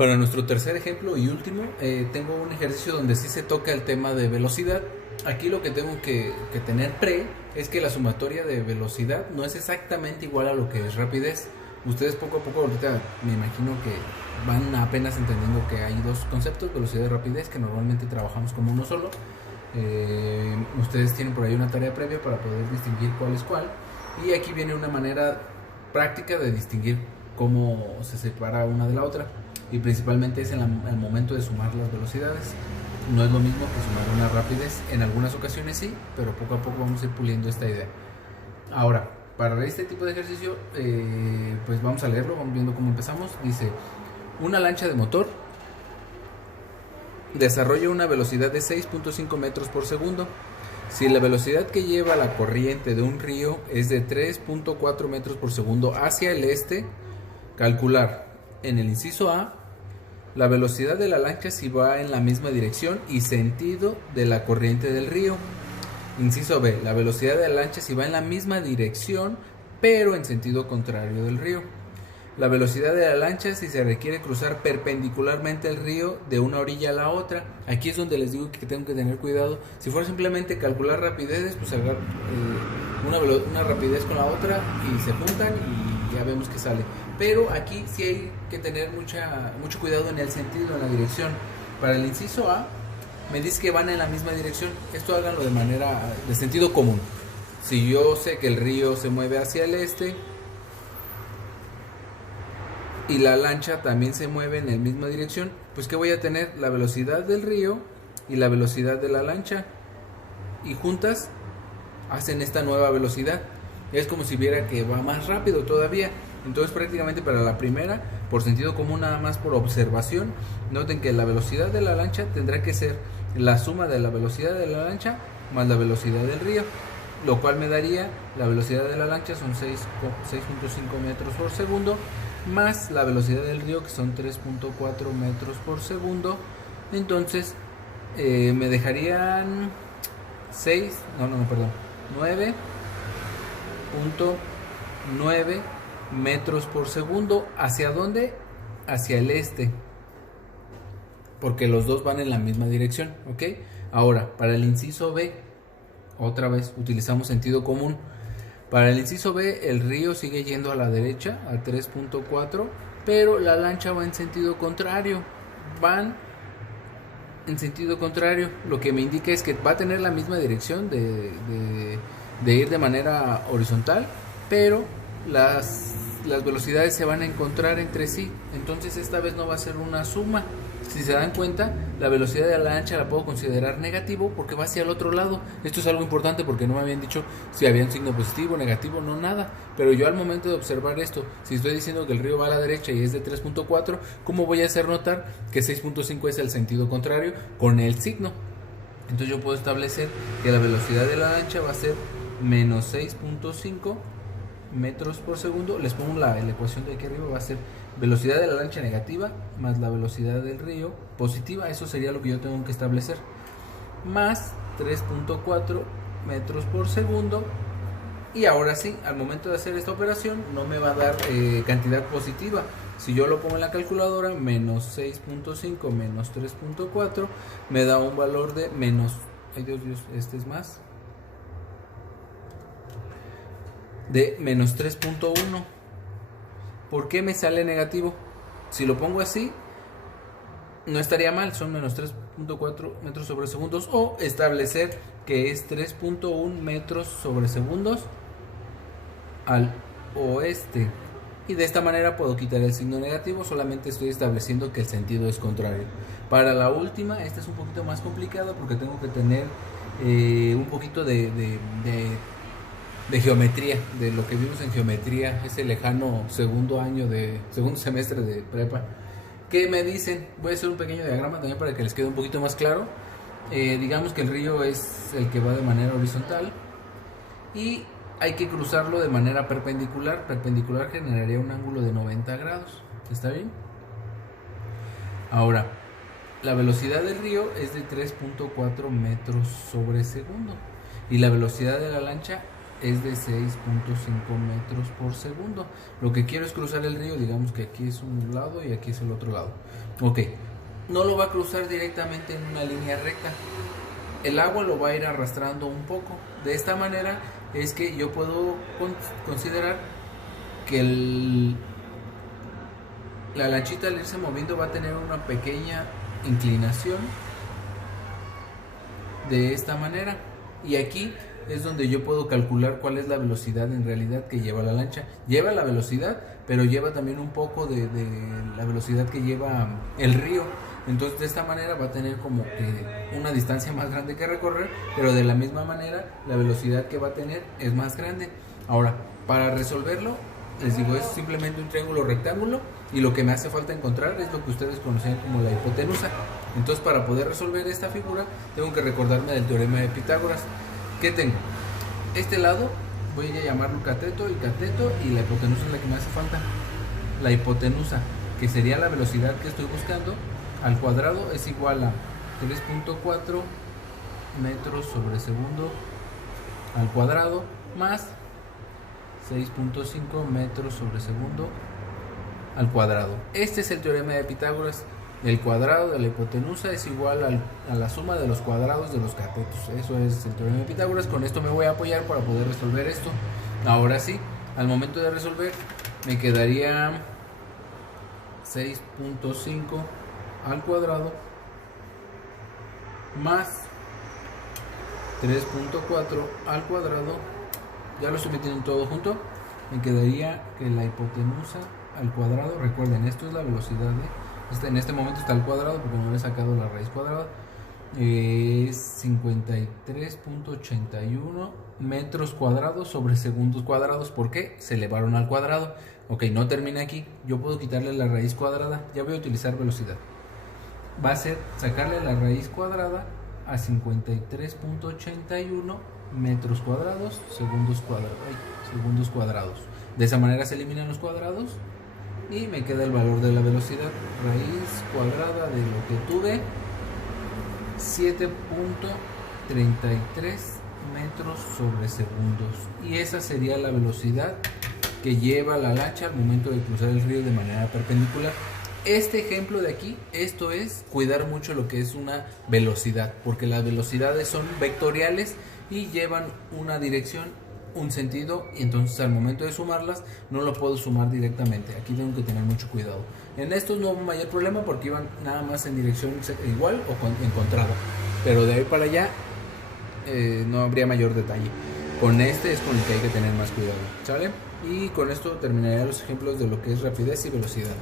Para nuestro tercer ejemplo y último, tengo un ejercicio donde sí se toca el tema de velocidad. Aquí lo que tengo que tener es que la sumatoria de velocidad no es exactamente igual a lo que es rapidez. Ustedes poco a poco ahorita me imagino que van apenas entendiendo que hay dos conceptos, velocidad y rapidez, que normalmente trabajamos como uno solo. Ustedes tienen por ahí una tarea previa para poder distinguir cuál es cuál. Y aquí viene una manera práctica de distinguir cómo se separa una de la otra. Y principalmente es en el momento de sumar las velocidades. No es lo mismo que sumar una rapidez. En algunas ocasiones sí, pero poco a poco vamos a ir puliendo esta idea. Ahora, para este tipo de ejercicio, pues vamos a leerlo, vamos viendo cómo empezamos. Dice, una lancha de motor desarrolla una velocidad de 6.5 metros por segundo. Si la velocidad que lleva la corriente de un río es de 3.4 metros por segundo hacia el este, calcular en el inciso A la velocidad de la lancha si va en la misma dirección y sentido de la corriente del río. Inciso B, la velocidad de la lancha si va en la misma dirección pero en sentido contrario del río. La velocidad de la lancha si se requiere cruzar perpendicularmente el río de una orilla a la otra. Aquí es donde les digo que tengo que tener cuidado. Si fuera simplemente calcular rapideces, pues agarrar una rapidez con la otra y se juntan y ya vemos que sale. Pero aquí sí hay que tener mucho cuidado en el sentido, en la dirección. Para el inciso A, me dice que van en la misma dirección. Esto háganlo de sentido común. Si yo sé que el río se mueve hacia el este y la lancha también se mueve en la misma dirección, pues ¿qué voy a tener? La velocidad del río y la velocidad de la lancha, y juntas hacen esta nueva velocidad. Es como si viera que va más rápido todavía. Entonces prácticamente para la primera, por sentido común, nada más por observación, noten que la velocidad de la lancha tendrá que ser la suma de la velocidad de la lancha más la velocidad del río, lo cual me daría la velocidad de la lancha son 6.5 metros por segundo más la velocidad del río, que son 3.4 metros por segundo. Entonces me dejarían 9.9 metros por segundo. ¿Hacia dónde? Hacia el este, porque los dos van en la misma dirección, ¿ok? Ahora, para el inciso B, otra vez utilizamos sentido común. Para el inciso B, el río sigue yendo a la derecha, a 3.4, pero la lancha va en sentido contrario. Van en sentido contrario, lo que me indica es que va a tener la misma dirección de ir de manera horizontal, pero las velocidades se van a encontrar entre sí. Entonces esta vez no va a ser una suma. Si se dan cuenta, la velocidad de la lancha la puedo considerar negativo porque va hacia el otro lado. Esto es algo importante porque no me habían dicho si había un signo positivo, negativo, no nada. Pero yo al momento de observar esto, si estoy diciendo que el río va a la derecha y es de 3.4, ¿cómo voy a hacer notar que 6.5 es el sentido contrario con el signo? Entonces yo puedo establecer que la velocidad de la lancha va a ser menos 6.5 metros por segundo. Les pongo la ecuación de aquí arriba, va a ser velocidad de la lancha negativa más la velocidad del río positiva. Eso sería lo que yo tengo que establecer, más 3.4 metros por segundo. Y ahora sí, al momento de hacer esta operación no me va a dar cantidad positiva. Si yo lo pongo en la calculadora, menos 6.5 menos 3.4 me da un valor de menos, ay Dios, este es más, de menos 3.1. ¿Por qué me sale negativo? Si lo pongo así, no estaría mal, son menos 3.4 metros sobre segundos, o establecer que es 3.1 metros sobre segundos al oeste. Y de esta manera puedo quitar el signo negativo, solamente estoy estableciendo que el sentido es contrario. Para la última, esta es un poquito más complicada porque tengo que tener un poquito de geometría, de lo que vimos en geometría, ese lejano segundo semestre de prepa. ¿Qué me dicen? Voy a hacer un pequeño diagrama también para que les quede un poquito más claro. Digamos que el río es el que va de manera horizontal y hay que cruzarlo de manera perpendicular. Perpendicular generaría un ángulo de 90 grados. ¿Está bien? Ahora, la velocidad del río es de 3.4 metros sobre segundo y la velocidad de la lancha es de 6.5 metros por segundo. Lo que quiero es cruzar el río, digamos que aquí es un lado y aquí es el otro lado. Ok, no lo va a cruzar directamente en una línea recta. El agua lo va a ir arrastrando un poco. De esta manera es que yo puedo considerar que la lanchita al irse moviendo va a tener una pequeña inclinación de esta manera. Y aquí es donde yo puedo calcular cuál es la velocidad en realidad que lleva la lancha. Lleva la velocidad, pero lleva también un poco de la velocidad que lleva el río. Entonces de esta manera va a tener como que una distancia más grande que recorrer, pero de la misma manera la velocidad que va a tener es más grande. Ahora, para resolverlo, les digo, es simplemente un triángulo rectángulo y lo que me hace falta encontrar es lo que ustedes conocían como la hipotenusa. Entonces, para poder resolver esta figura, tengo que recordarme del teorema de Pitágoras. ¿Qué tengo? Este lado voy a llamarlo cateto y la hipotenusa es la que me hace falta. La hipotenusa, que sería la velocidad que estoy buscando, al cuadrado es igual a 3.4 metros sobre segundo al cuadrado más 6.5 metros sobre segundo al cuadrado. Este es el teorema de Pitágoras. El cuadrado de la hipotenusa es igual a la suma de los cuadrados de los catetos. Eso es el teorema de Pitágoras. Con esto me voy a apoyar para poder resolver esto. Ahora sí, al momento de resolver me quedaría 6.5 al cuadrado más 3.4 al cuadrado. Ya lo estoy metiendo todo junto. Me quedaría que la hipotenusa al cuadrado, recuerden, esto es la velocidad en este momento está al cuadrado porque no he sacado la raíz cuadrada, es 53.81 metros cuadrados sobre segundos cuadrados. ¿Por qué? Se elevaron al cuadrado. Ok, no termina aquí, yo puedo quitarle la raíz cuadrada. Ya voy a utilizar velocidad. Va a ser sacarle la raíz cuadrada a 53.81 metros cuadrados segundos cuadrados. De esa manera se eliminan los cuadrados y me queda el valor de la velocidad. Raíz cuadrada de lo que tuve, 7.33 metros sobre segundos. Y esa sería la velocidad que lleva la lancha al momento de cruzar el río de manera perpendicular. Este ejemplo de aquí, esto es cuidar mucho lo que es una velocidad, porque las velocidades son vectoriales y llevan una dirección, un sentido, y entonces al momento de sumarlas no lo puedo sumar directamente. Aquí tengo que tener mucho cuidado. En estos no hubo mayor problema porque iban nada más en dirección igual o encontrada, pero de ahí para allá no habría mayor detalle. Con este es con el que hay que tener más cuidado, ¿sale? Y con esto terminaría los ejemplos de lo que es rapidez y velocidad.